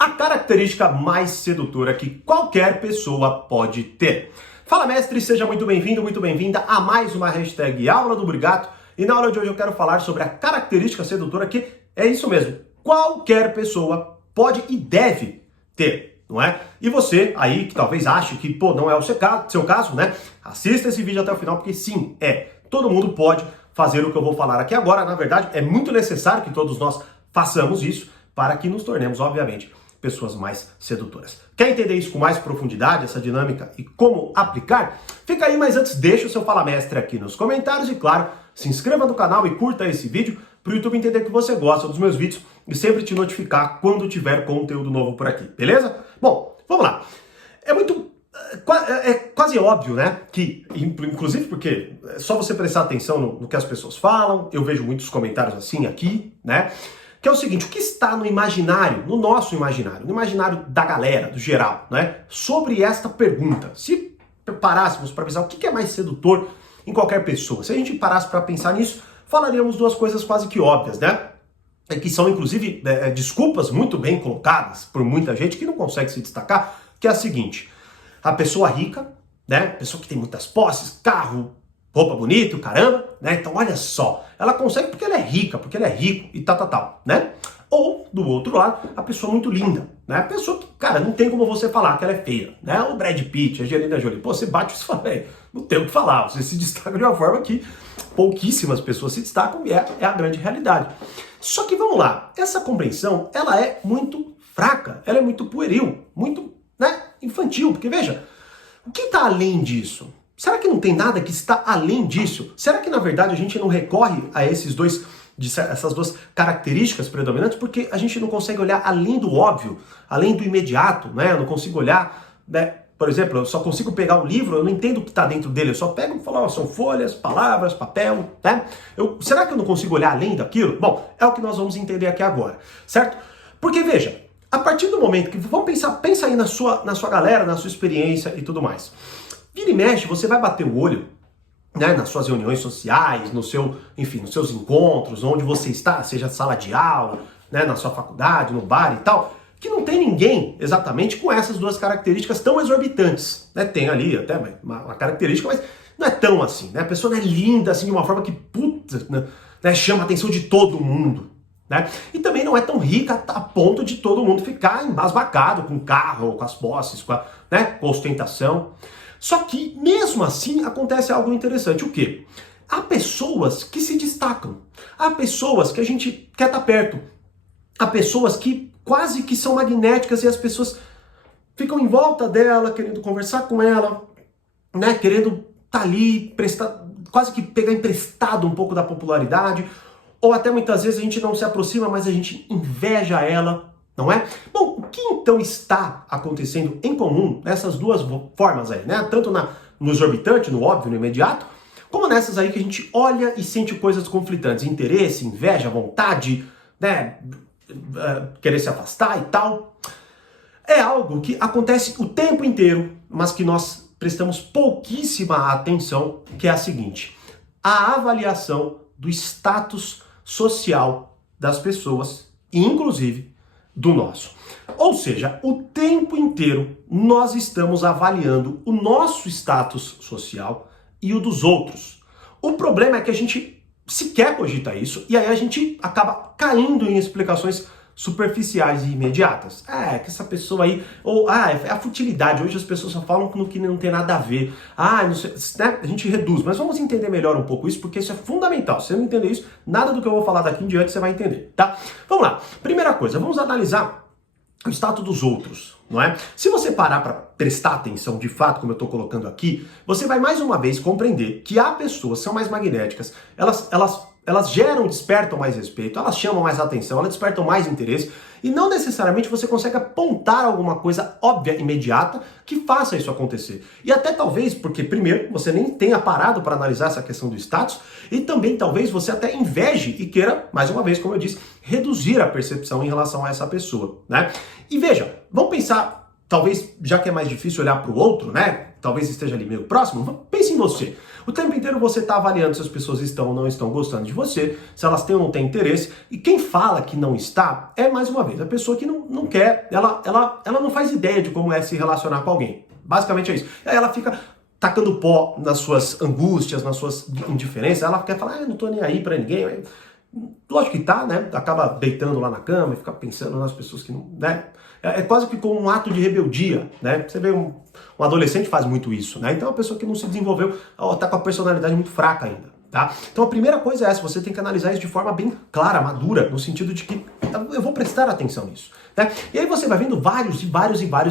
a característica mais sedutora que qualquer pessoa pode ter. Fala, mestre, seja muito bem-vindo, muito bem-vinda a mais uma hashtag Aula do Brigato. E na aula de hoje eu quero falar sobre a característica sedutora que é isso mesmo, qualquer pessoa pode e deve ter, não é? E você aí que talvez ache que, não é o seu caso, né? Assista esse vídeo até o final, porque sim, todo mundo pode fazer o que eu vou falar aqui agora. Na verdade, é muito necessário que todos nós façamos isso para que nos tornemos, obviamente, pessoas mais sedutoras. Quer entender isso com mais profundidade, essa dinâmica e como aplicar? Fica aí, mas antes deixa o seu Fala Mestre aqui nos comentários e, claro, se inscreva no canal e curta esse vídeo para o YouTube entender que você gosta dos meus vídeos e sempre te notificar quando tiver conteúdo novo por aqui, beleza? Bom, vamos lá. É quase óbvio, né, que, inclusive porque é só você prestar atenção no que as pessoas falam, eu vejo muitos comentários assim aqui, né, que é o seguinte: o que está no imaginário, no nosso imaginário, no imaginário da galera, do geral, né, sobre esta pergunta. Se parássemos para pensar o que é mais sedutor em qualquer pessoa, se a gente parasse para pensar nisso, falaríamos duas coisas quase que óbvias, né, que são inclusive desculpas muito bem colocadas por muita gente que não consegue se destacar, que é a seguinte: a pessoa rica, né, pessoa que tem muitas posses, carro, roupa bonita, caramba, né? Então olha só, ela consegue porque ela é rica, porque ele é rico e tal, né? Ou, do outro lado, a pessoa muito linda, né? A pessoa que, cara, não tem como você falar que ela é feia, né? O Brad Pitt, a Angelina Jolie, você bate e fala, não tem o que falar, você se destaca de uma forma que pouquíssimas pessoas se destacam e é a grande realidade. Só que vamos lá, essa compreensão, ela é muito fraca, ela é muito pueril, muito, né, infantil, porque veja, o que está além disso? Será que não tem nada que está além disso? Será que, na verdade, a gente não recorre a essas duas características predominantes porque a gente não consegue olhar além do óbvio, além do imediato, né? Eu não consigo olhar, né? Por exemplo, eu só consigo pegar um livro, eu não entendo o que está dentro dele, eu só pego e falo, são folhas, palavras, papel, né? Será que eu não consigo olhar além daquilo? Bom, é o que nós vamos entender aqui agora, certo? Porque, veja, a partir do momento que, pensa aí na sua galera, na sua experiência e tudo mais. Vira e mexe, você vai bater o olho, né, nas suas reuniões sociais, nos seus encontros, onde você está, seja sala de aula, né, na sua faculdade, no bar e tal, que não tem ninguém exatamente com essas duas características tão exorbitantes, né? Tem ali até uma característica, mas não é tão assim, né? A pessoa não é linda assim de uma forma que, né, chama a atenção de todo mundo, né? E também não é tão rica a ponto de todo mundo ficar embasbacado com o carro, com as posses, com a ostentação. Só que, mesmo assim, acontece algo interessante. O quê? Há pessoas que se destacam. Há pessoas que a gente quer estar perto. Há pessoas que quase que são magnéticas e as pessoas ficam em volta dela, querendo conversar com ela, né? Querendo estar ali, quase que pegar emprestado um pouco da popularidade. Ou até muitas vezes a gente não se aproxima, mas a gente inveja ela. Não é? Bom, o que então está acontecendo em comum nessas duas formas aí, né? Tanto no exorbitante, no óbvio, no imediato, como nessas aí que a gente olha e sente coisas conflitantes, interesse, inveja, vontade, né? Querer se afastar e tal. É algo que acontece o tempo inteiro, mas que nós prestamos pouquíssima atenção, que é a seguinte: a avaliação do status social das pessoas, inclusive do nosso. Ou seja, o tempo inteiro nós estamos avaliando o nosso status social e o dos outros. O problema é que a gente sequer cogita isso e aí a gente acaba caindo em explicações superficiais e imediatas. Que essa pessoa aí, é a futilidade. Hoje as pessoas só falam no que não tem nada a ver. Não sei, né? A gente reduz, mas vamos entender melhor um pouco isso, porque isso é fundamental. Se você não entender isso, nada do que eu vou falar daqui em diante você vai entender, tá? Vamos lá. Primeira coisa, vamos analisar o status dos outros, não é? Se você parar para prestar atenção de fato, como eu estou colocando aqui, você vai mais uma vez compreender que há pessoas que são mais magnéticas, elas despertam mais respeito, elas chamam mais atenção, elas despertam mais interesse e não necessariamente você consegue apontar alguma coisa óbvia, imediata, que faça isso acontecer. E até talvez, porque primeiro, você nem tenha parado para analisar essa questão do status e também talvez você até inveje e queira, mais uma vez, como eu disse, reduzir a percepção em relação a essa pessoa, né? E veja, vamos pensar, talvez, já que é mais difícil olhar para o outro, né? Talvez esteja ali meio próximo, pense em você. O tempo inteiro você está avaliando se as pessoas estão ou não estão gostando de você, se elas têm ou não têm interesse. E quem fala que não está é, mais uma vez, a pessoa que não quer, ela não faz ideia de como é se relacionar com alguém. Basicamente é isso. Aí ela fica tacando pó nas suas angústias, nas suas indiferenças. Ela quer falar, não tô nem aí pra ninguém. Lógico que tá, né? Acaba deitando lá na cama e fica pensando nas pessoas que não, né? É quase que como um ato de rebeldia, né? Você vê um adolescente faz muito isso, né? Então é uma pessoa que não se desenvolveu, tá com a personalidade muito fraca ainda, tá? Então a primeira coisa é essa, você tem que analisar isso de forma bem clara, madura, no sentido de que eu vou prestar atenção nisso, né? E aí você vai vendo vários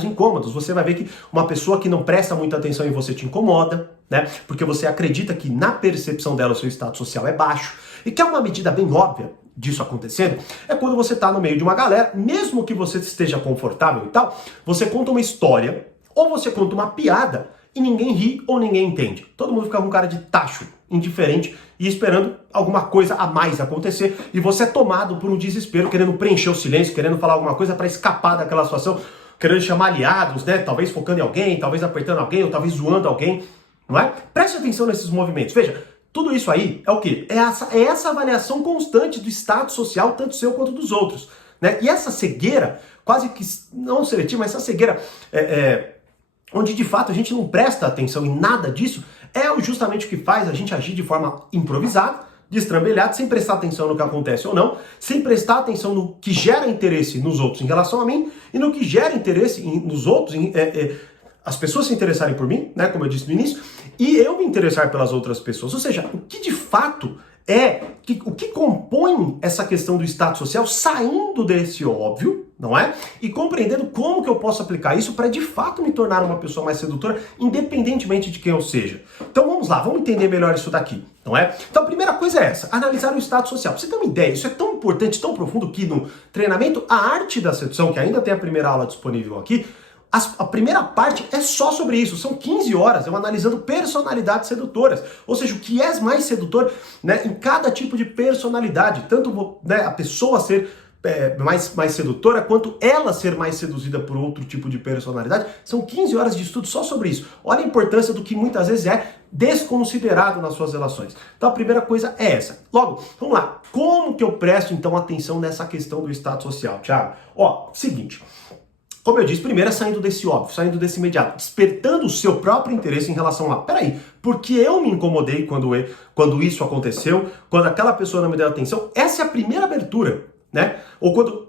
incômodos. Você vai ver que uma pessoa que não presta muita atenção em você te incomoda, né? Porque você acredita que na percepção dela o seu status social é baixo. E que é uma medida bem óbvia disso acontecendo, é quando você tá no meio de uma galera, mesmo que você esteja confortável e tal, você conta uma história, ou você conta uma piada, e ninguém ri ou ninguém entende. Todo mundo fica com cara de tacho, indiferente, e esperando alguma coisa a mais acontecer, e você é tomado por um desespero, querendo preencher o silêncio, querendo falar alguma coisa para escapar daquela situação, querendo chamar aliados, né? Talvez focando em alguém, talvez apertando alguém, ou talvez zoando alguém, não é? Preste atenção nesses movimentos. Veja, tudo isso aí é o quê? É essa avaliação constante do status social, tanto seu quanto dos outros, né? E essa cegueira, quase que, não seletiva, mas essa cegueira onde de fato a gente não presta atenção em nada disso, é justamente o que faz a gente agir de forma improvisada, destrambelhada, sem prestar atenção no que acontece ou não, sem prestar atenção no que gera interesse nos outros em relação a mim, e no que gera interesse nos outros, as pessoas se interessarem por mim, né, como eu disse no início, e eu me interessar pelas outras pessoas. Ou seja, o que de fato o que compõe essa questão do status social, saindo desse óbvio, não é? E compreendendo como que eu posso aplicar isso para de fato me tornar uma pessoa mais sedutora, independentemente de quem eu seja. Então vamos lá, vamos entender melhor isso daqui, não é? Então a primeira coisa é essa, analisar o status social. Pra você ter uma ideia, isso é tão importante, tão profundo que no treinamento A Arte da Sedução, que ainda tem a primeira aula disponível aqui, a primeira parte é só sobre isso, são 15 horas eu analisando personalidades sedutoras, ou seja, o que é mais sedutor, né, em cada tipo de personalidade, tanto, né, a pessoa ser mais sedutora, quanto ela ser mais seduzida por outro tipo de personalidade. São 15 horas de estudo só sobre isso. Olha a importância do que muitas vezes é desconsiderado nas suas relações. Então a primeira coisa é essa. Logo, vamos lá. Como que eu presto então atenção nessa questão do status social, Thiago? Ó, seguinte. Como eu disse, primeiro é saindo desse óbvio, saindo desse imediato, despertando o seu próprio interesse em relação a, peraí, porque eu me incomodei quando isso aconteceu, quando aquela pessoa não me deu atenção. Essa é a primeira abertura, né? Ou quando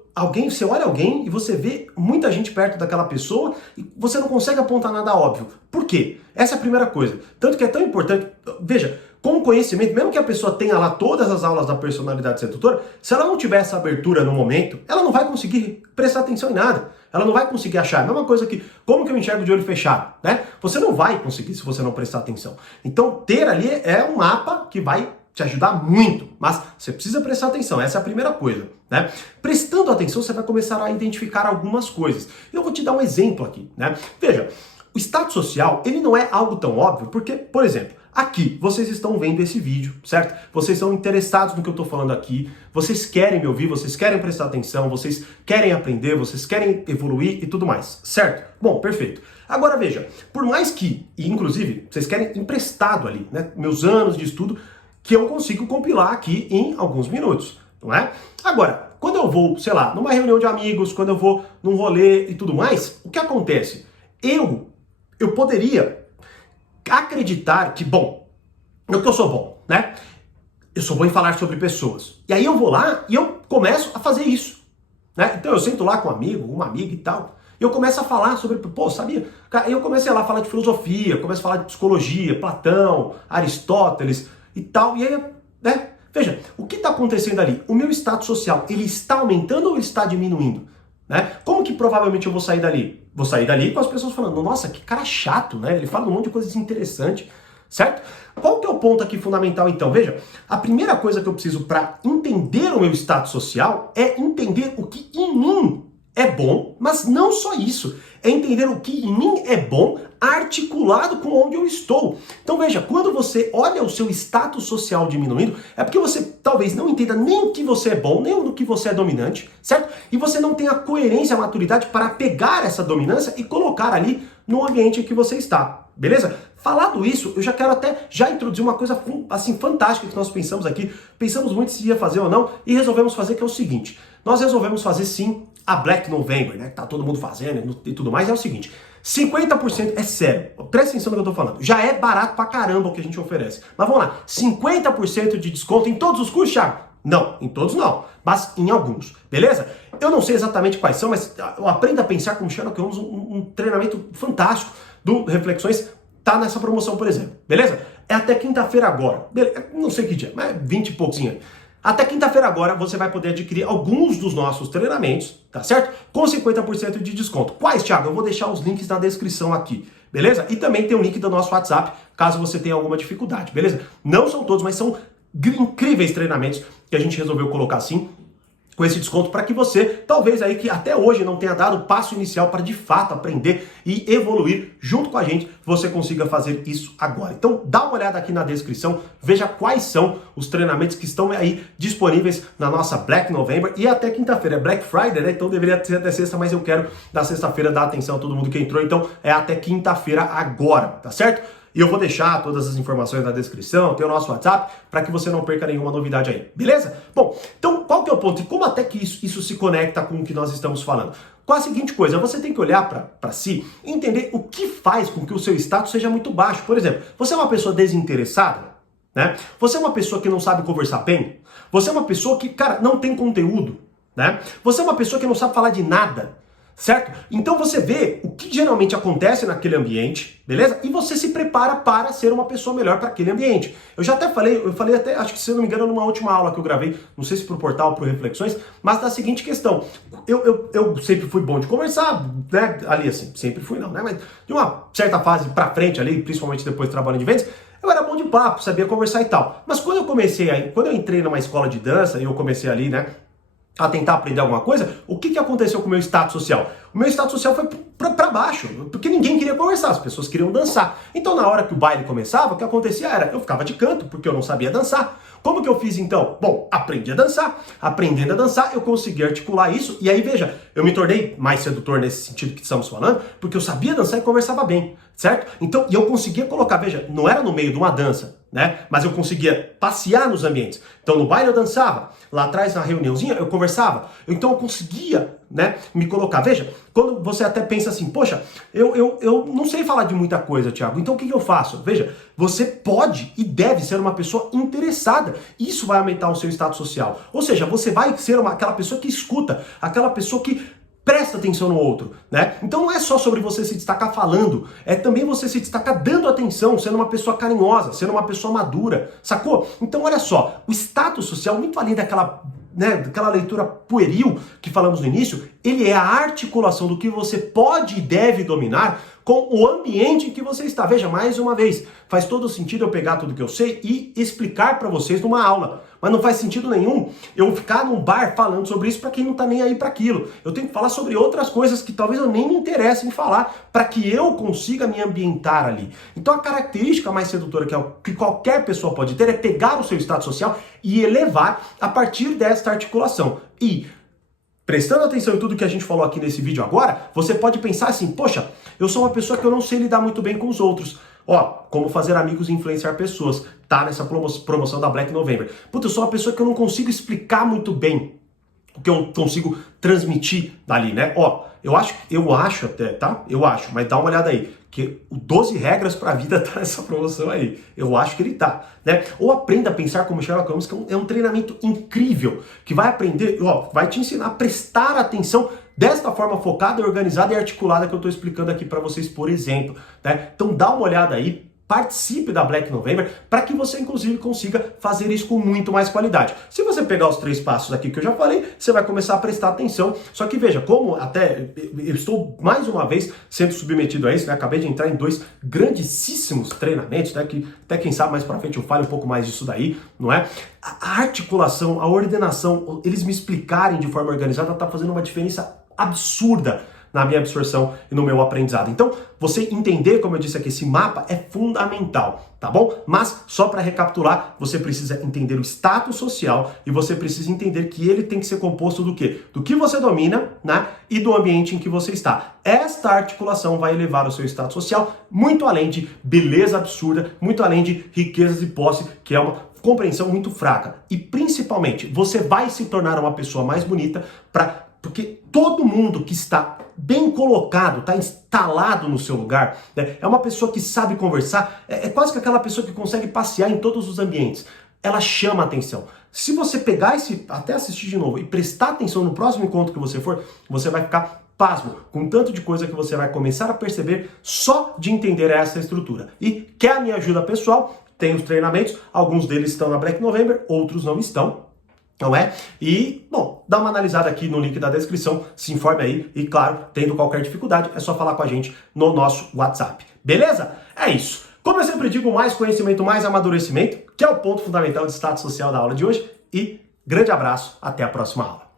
você olha alguém e você vê muita gente perto daquela pessoa e você não consegue apontar nada óbvio. Por quê? Essa é a primeira coisa. Tanto que é tão importante, veja, com o conhecimento, mesmo que a pessoa tenha lá todas as aulas da personalidade sedutora, se ela não tiver essa abertura no momento, ela não vai conseguir prestar atenção em nada. Ela não vai conseguir achar. A mesma coisa que, como que eu enxergo de olho fechado, né? Você não vai conseguir se você não prestar atenção. Então, ter ali é um mapa que vai te ajudar muito, mas você precisa prestar atenção, essa é a primeira coisa, né? Prestando atenção, você vai começar a identificar algumas coisas. Eu vou te dar um exemplo aqui, né? Veja, o status social, ele não é algo tão óbvio, porque, por exemplo, aqui, vocês estão vendo esse vídeo, certo? Vocês estão interessados no que eu estou falando aqui, vocês querem me ouvir, vocês querem prestar atenção, vocês querem aprender, vocês querem evoluir e tudo mais, certo? Bom, perfeito. Agora veja, por mais que, e inclusive, vocês querem emprestado ali, né? Meus anos de estudo, que eu consigo compilar aqui em alguns minutos, não é? Agora, quando eu vou, sei lá, numa reunião de amigos, quando eu vou num rolê e tudo mais, o que acontece? Eu poderia acreditar que, bom, eu sou bom, né? Eu sou bom em falar sobre pessoas. E aí eu vou lá e eu começo a fazer isso, né? Então eu sento lá com um amigo, uma amiga e tal, e eu começo a falar sobre, pô, sabia? Aí eu comecei lá a falar de filosofia, começo a falar de psicologia, Platão, Aristóteles e tal, e aí, né? Veja, o que está acontecendo ali? O meu status social, ele está aumentando ou ele está diminuindo? Né? Como que provavelmente eu vou sair dali? Vou sair dali com as pessoas falando, nossa, que cara chato, né? Ele fala um monte de coisas interessantes, certo? Qual que é o ponto aqui fundamental então? Veja, a primeira coisa que eu preciso para entender o meu status social é entender o que em mim é bom, mas não só isso, é entender o que em mim é bom articulado com onde eu estou. Então veja, quando você olha o seu status social diminuindo, é porque você talvez não entenda nem o que você é bom, nem o que você é dominante, certo? E você não tem a coerência, a maturidade para pegar essa dominância e colocar ali no ambiente em que você está, beleza? Falado isso, eu já quero até já introduzir uma coisa assim fantástica que nós pensamos aqui. Pensamos muito se ia fazer ou não e resolvemos fazer, que é o seguinte. Nós resolvemos fazer sim a Black November, né? Que tá todo mundo fazendo e tudo mais. É o seguinte, 50%, é sério, presta atenção no que eu tô falando. Já é barato pra caramba o que a gente oferece. Mas vamos lá, 50% de desconto em todos os cursos, Thiago? Não, em todos não, mas em alguns, beleza? Eu não sei exatamente quais são, mas eu aprendo a pensar como Sherlock Holmes, um treinamento fantástico do Reflexões. Tá nessa promoção, por exemplo, beleza? É até quinta-feira agora, beleza? Não sei que dia, mas 20 e pouquinho aí. Até quinta-feira agora você vai poder adquirir alguns dos nossos treinamentos, tá certo? Com 50% de desconto. Quais, Thiago? Eu vou deixar os links na descrição aqui, beleza? E também tem o link do nosso WhatsApp, caso você tenha alguma dificuldade, beleza? Não são todos, mas são incríveis treinamentos que a gente resolveu colocar assim, com esse desconto, para que você, talvez aí que até hoje não tenha dado o passo inicial para de fato aprender e evoluir junto com a gente, você consiga fazer isso agora. Então dá uma olhada aqui na descrição, veja quais são os treinamentos que estão aí disponíveis na nossa Black November e até quinta-feira. É Black Friday, né? Então deveria ser até sexta, mas eu quero da sexta-feira dar atenção a todo mundo que entrou, então é até quinta-feira agora, tá certo? E eu vou deixar todas as informações na descrição, tem o nosso WhatsApp, para que você não perca nenhuma novidade aí, beleza? Bom, então qual que é o ponto? E como até que isso se conecta com o que nós estamos falando? Com a seguinte coisa, você tem que olhar para si e entender o que faz com que o seu status seja muito baixo. Por exemplo, você é uma pessoa desinteressada, né? Você é uma pessoa que não sabe conversar bem? Você é uma pessoa que, cara, não tem conteúdo, né? Você é uma pessoa que não sabe falar de nada, certo? Então você vê o que geralmente acontece naquele ambiente, beleza? E você se prepara para ser uma pessoa melhor para aquele ambiente. Eu já até falei, até, acho que se eu não me engano, numa última aula que eu gravei, não sei se pro portal ou pro Reflexões, mas da seguinte questão, eu sempre fui bom de conversar, né? Ali assim, sempre fui não, né? Mas de uma certa fase pra frente ali, principalmente depois do trabalho de vendas, eu era bom de papo, sabia conversar e tal. Mas quando eu entrei numa escola de dança e eu comecei ali, né, a tentar aprender alguma coisa, o que aconteceu com o meu status social? O meu status social foi para baixo, porque ninguém queria conversar, as pessoas queriam dançar. Então na hora que o baile começava, o que acontecia era, eu ficava de canto, porque eu não sabia dançar. Como que eu fiz então? Bom, aprendi a dançar. Aprendendo a dançar, eu consegui articular isso, e aí veja, eu me tornei mais sedutor nesse sentido que estamos falando, porque eu sabia dançar e conversava bem, certo? Então, e eu conseguia colocar, veja, não era no meio de uma dança, né? Mas eu conseguia passear nos ambientes. Então no baile eu dançava, lá atrás na reuniãozinha eu conversava. Então eu conseguia, né, me colocar. Veja, quando você até pensa assim, poxa, eu não sei falar de muita coisa, Thiago, então o que eu faço? Veja, você pode e deve ser uma pessoa interessada. Isso vai aumentar o seu status social. Ou seja, você vai ser aquela pessoa que escuta, aquela pessoa que presta atenção no outro, né? Então não é só sobre você se destacar falando, é também você se destacar dando atenção, sendo uma pessoa carinhosa, sendo uma pessoa madura, sacou? Então olha só, o status social, muito além daquela, né, daquela leitura pueril que falamos no início, ele é a articulação do que você pode e deve dominar com o ambiente em que você está. Veja, mais uma vez, faz todo sentido eu pegar tudo que eu sei e explicar para vocês numa aula. Mas não faz sentido nenhum eu ficar num bar falando sobre isso para quem não tá nem aí para aquilo. Eu tenho que falar sobre outras coisas que talvez eu nem me interesse em falar para que eu consiga me ambientar ali. Então a característica mais sedutora que qualquer pessoa pode ter é pegar o seu status social e elevar a partir desta articulação. E prestando atenção em tudo que a gente falou aqui nesse vídeo agora, você pode pensar assim, poxa, eu sou uma pessoa que eu não sei lidar muito bem com os outros. Ó, como fazer amigos e influenciar pessoas, tá nessa promoção da Black November. Puta, eu sou uma pessoa que eu não consigo explicar muito bem o que eu consigo transmitir dali, né? Ó, eu acho até, tá? Eu acho, mas dá uma olhada aí, que o 12 regras pra vida tá nessa promoção aí. Eu acho que ele tá, né? Ou aprenda a pensar como Sherlock Holmes, que é um treinamento incrível, que vai aprender, ó, vai te ensinar a prestar atenção desta forma focada, organizada e articulada que eu estou explicando aqui para vocês, por exemplo, né? Então dá uma olhada aí, participe da Black November para que você, inclusive, consiga fazer isso com muito mais qualidade. Se você pegar os 3 passos aqui que eu já falei, você vai começar a prestar atenção. Só que veja, como até eu estou mais uma vez sendo submetido a isso, né? Acabei de entrar em 2 grandíssimos treinamentos, né? Que até quem sabe mais para frente eu falo um pouco mais disso daí, não é? A articulação, a ordenação, eles me explicarem de forma organizada, tá fazendo uma diferença absurda na minha absorção e no meu aprendizado. Então, você entender, como eu disse aqui, esse mapa é fundamental, tá bom? Mas, só para recapitular, você precisa entender o status social e você precisa entender que ele tem que ser composto do quê? Do que você domina, né? E do ambiente em que você está. Esta articulação vai elevar o seu status social muito além de beleza absurda, muito além de riquezas e posse, que é uma compreensão muito fraca. E principalmente, você vai se tornar uma pessoa mais bonita porque todo mundo que está bem colocado, está instalado no seu lugar, né, é uma pessoa que sabe conversar, é quase que aquela pessoa que consegue passear em todos os ambientes. Ela chama a atenção. Se você pegar até assistir de novo e prestar atenção no próximo encontro que você for, você vai ficar pasmo com tanto de coisa que você vai começar a perceber só de entender essa estrutura. E quer a minha ajuda pessoal? Tem os treinamentos, alguns deles estão na Black November, outros não estão, não é? E, bom, dá uma analisada aqui no link da descrição, se informe aí e, claro, tendo qualquer dificuldade, é só falar com a gente no nosso WhatsApp. Beleza? É isso. Como eu sempre digo, mais conhecimento, mais amadurecimento, que é o ponto fundamental de status social da aula de hoje. E grande abraço, até a próxima aula.